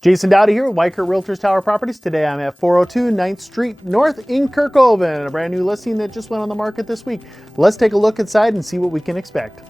Jason Dowdy here with Weichert Realtors Tower Properties. Today I'm at 402 9th Street North in Kerkhoven, a brand new listing that just went on the market this week. Let's take a look inside and see what we can expect.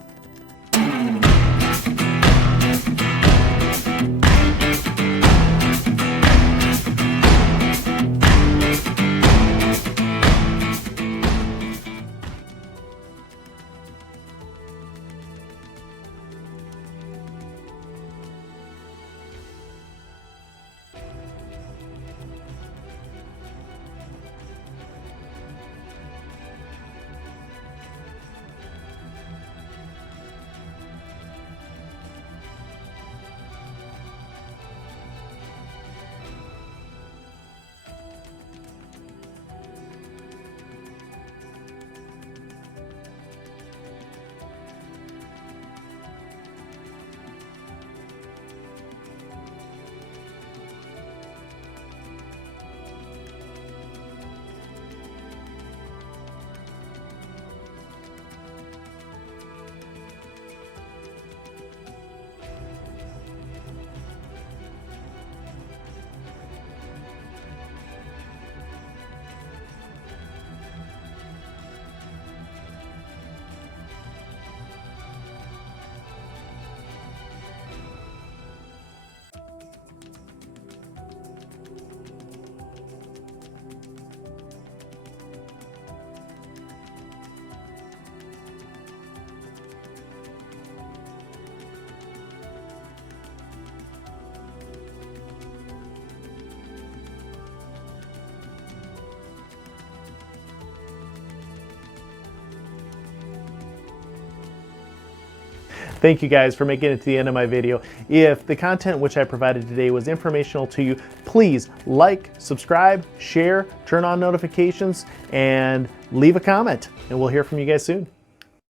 Thank you guys for making it to the end of my video. If the content which I provided today was informational to you, please like, subscribe, share, turn on notifications, and leave a comment, and we'll hear from you guys soon.